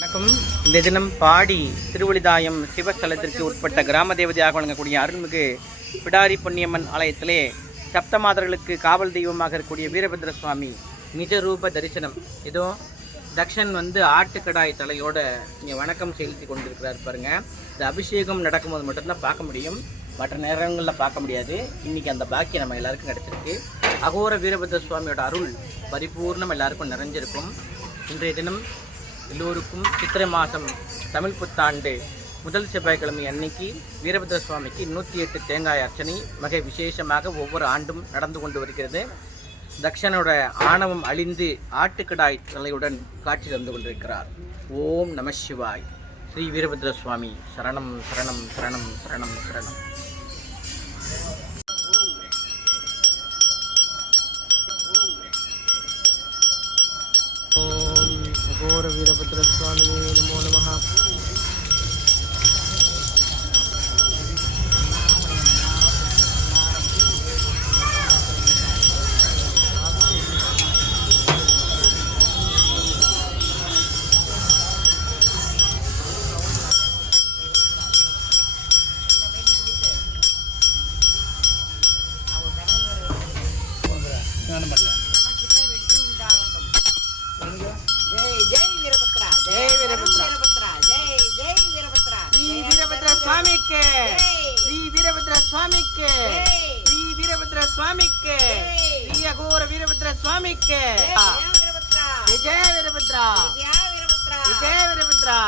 வணக்கம். இந்த தினம் பாடி திருவழிதாயம் சிவஸ்தலத்திற்கு உட்பட்ட கிராம தேவதையாக வழங்கக்கூடிய அருள்மிகு பிடாரி பொன்னியம்மன் ஆலயத்திலே சப்தமாதர்களுக்கு காவல் தெய்வமாக இருக்கக்கூடிய வீரபத்ர சுவாமி நிஜரூப தரிசனம். இதோ தக்ஷன் ஆட்டுக்கடாய் தலையோட இங்கே வணக்கம் செலுத்தி கொண்டிருக்கிறார் பாருங்க. இந்த அபிஷேகம் நடக்கும்போது மட்டும்தான் பார்க்க முடியும், மற்ற நேரங்களில் பார்க்க முடியாது. இன்றைக்கி அந்த பாக்கியம் நம்ம எல்லாருக்கும் கிடச்சிருக்கு. அகோர வீரபத்ர சுவாமியோட அருள் பரிபூர்ணம் எல்லாருக்கும் நிறைஞ்சிருக்கும். இன்றைய தினம் எல்லோருக்கும் சித்திரை மாதம் தமிழ் புத்தாண்டு முதல் செவ்வாய்க்கிழமை அன்னைக்கு வீரபத்ர சுவாமிக்கு 108 தேங்காய் அர்ச்சனை மிக விசேஷமாக ஒவ்வொரு ஆண்டும் நடந்து கொண்டு வருகிறது. தக்ஷனோட ஆணவம் அழிந்து ஆட்டுக்கடாய் தலையுடன் காட்சி தந்து கொண்டிருக்கிறார். ஓம் நம சிவாய். ஸ்ரீ வீரபத்ர சுவாமி சரணம் சரணம் சரணம் சரணம் சரணம். அகோர வீரபத்ர சுவாமியே நமோ நமஹ. அகோர வீரபத்ர சுவாமிக்கு விஜய வீரபத்ரா, விஜய வீரபத்ரா.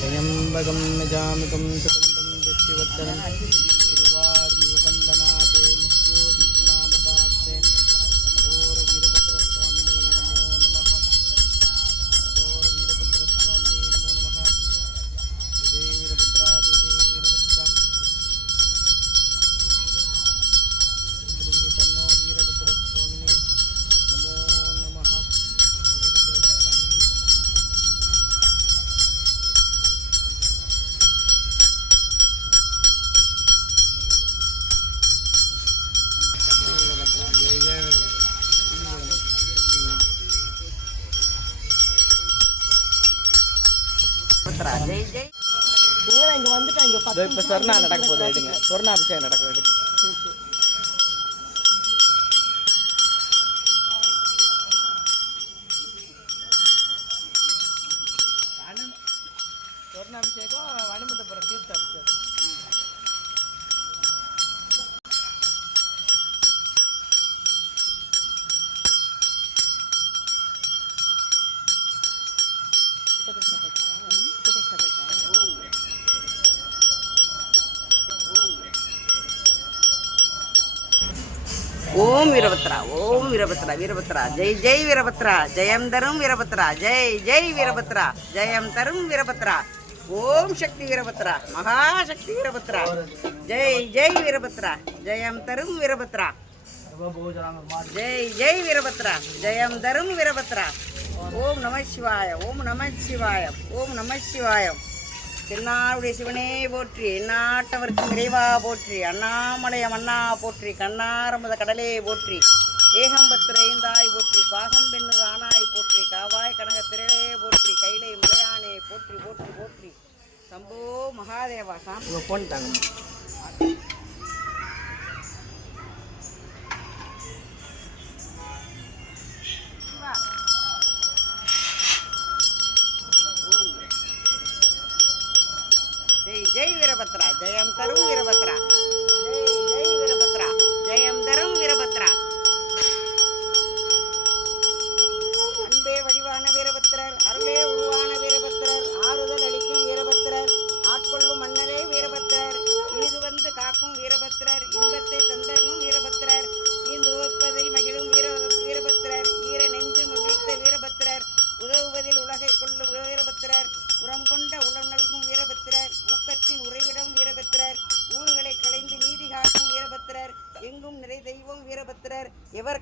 त्र्यम्बकं यजामहे सुगन्धिं पुष्टिवर्धनं उर्वारुकवन्दनाते मृत्योर्मुक्षीयमामृताते. अघोर वीरभद्र स्वामिने नमो नमः. अघोर वीरभद्र स्वामिने नमो नमः. जय वीरभद्रा, जय वीरभद्रा. श्री तन्नो वीरभद्र स्वामिने नमो नमः. இப்போ சொர்ணா நடக்க போகுது, எடுங்க. சொர்ணா அபிஷேகம் நடக்கும், எடுங்க. சொர்ணா அபிஷேகம் அனுமந்தபுரம் தீர்த்த அபிஷேகம். ஓம் வீரபத்ரா, ஓம் வீரபத்ரா, வீரபத்ரா ஜெய் ஜெய் வீரபத்ரா, ஜெயம் தரும் வீரபத்ரா, ஜெய் ஜெய் வீரபத்ரா, ஜெயம் தரும் வீரபத்ரா. ஓம் சக்தி வீரபத்ரா, மகாசக்தி வீரபத்ரா, ஜெய் ஜெய் வீரபத்ரா, ஜெயம் தரும் வீரபத்ரா, ஜெய் ஜெய் வீரபத்ரா, ஜெயம் தரும் வீரபத்ரா. ஓம் நம சிவாய, ஓம் நம சிவாய, ஓம் நம சிவாய. தென்னாடுடைய சிவனே போற்றி, எந்நாட்டவர்க்கும் இறைவா போற்றி, அண்ணாமலைய மன்னா போற்றி, கண்ணாரமுத கடலே போற்றி, ஏகம்பத்திர ஐந்தாய் போற்றி, பாகம் பெண்ணூர் ஆனாய் போற்றி, காவாய் கனக திரளே போற்றி, கைலை மலையானே போற்றி போற்றி போற்றி. சம்போ மகாதேவா. ஃபோன் தாங்க. ஜெய் ஜெய் வீரபத்ரா, ஜெயம் தரும் வீரபத்ரா, ஜெய் ஜெய் வீரபத்ரா, ஜெயம் தரும் வீரபத்ரா. அன்பே வடிவான வீரபத்திரர், அருளே உருவான வீரபத்திரர், ஆறுதல் அளிக்கும் வீரபத்திரர், ஆட்கொள்ளும் மன்னரே வீரபத்திரர், இனிது வந்து காக்கும் வீரபத்திரர், இன்பத்தை தந்தரும் வீரபத்திரர், ஈந்து உவப்பதில் மகிழும் வீரபத்திரர், ஈர நெஞ்சு மகிழ்த்த வீரபத்திரர், உதவுவதில் உலகை கொள்ளும் வீரபத்திரர், உரம் கொண்ட உளம் நல்கும் வீரபத்திரர்,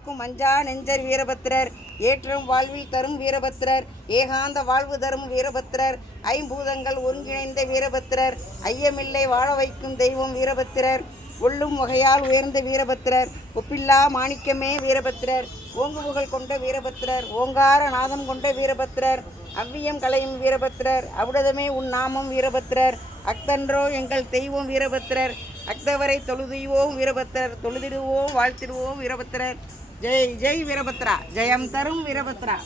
காக்கும் அஞ்சா நெஞ்சர் வீரபத்திரர், ஏற்றம் வாழ்வில் தரும் வீரபத்திரர், ஏகாந்த வாழ்வு தரும் வீரபத்திரர், ஐம்பூதங்கள் ஒருங்கிணைந்த வீரபத்திரர், ஐயமில்லை வாழ வைக்கும் தெய்வம் வீரபத்திரர், ஒள்ளும் வகையால் உயர்ந்த வீரபத்திரர், ஒப்பில்லா மாணிக்கமே வீரபத்திரர், ஓங்கு புகழ் கொண்ட வீரபத்திரர், ஓங்கார நாதம் கொண்ட வீரபத்திரர், அவ்வியம் கலையும் வீரபத்திரர், அவுடதமே உன் நாமம் வீரபத்திரர், அக்தன்றோ எங்கள் தெய்வம் வீரபத்திரர், அக்தவரை தொழுதுவோம் வீரபத்திரர், தொழுதிடுவோம் வாழ்த்திடுவோம் வீரபத்திரர். ஜெய் ஜெய் வீரபத்ரா, ஜெயம் தரும் வீரபத்ரா.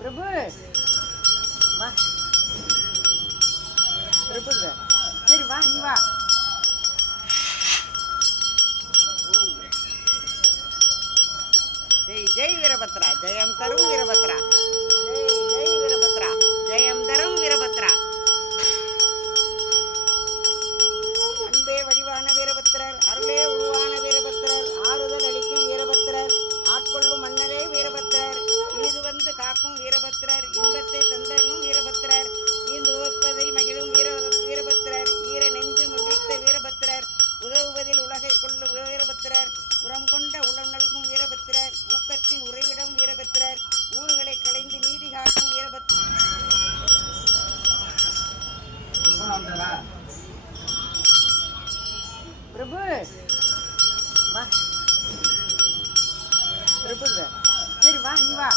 பிரபு வா, பிரபுங்க சரி வா, நீ வா. ஜெய் ஜெய் வீரபத்ரா, ஜெயம் தரும் வீரபத்ரா. ஜெய் ஜெய் வீரபத்ரா, ஜெயம் தரும் வீரபத்ரா. அன்பே வடிவான வீரபத்திரர், அருளே உருவான வீரபத்திரர், ஆறுதல் அளிக்கும் வீரபத்திரர், ஆட்கொள்ளும் மன்னரே வீரபத்திரர், இனிது வந்து காக்கும் வீரபத்திரர், இன்பத்தை தந்தரும் வீரபத்திரர், ஈந்து உவப்பதில் மகிழும் வீரபத்திரர், ஈர நெஞ்சு மகிழ்த்த வீரபத்திரர், உதவுவதில் உலகை கொள்ளும் வீரபத்திரர், உரம் கொண்ட உளம் நல்கும் வீரபத்திரர், ஊக்கத்தின் உறைவிடம் வீரபத்திரர், ஊர்களை களைந்து நீதி காக்கும் வீரபத்திரர். பிரபு வா, பிரபுங்க சரி வா, நீ வா.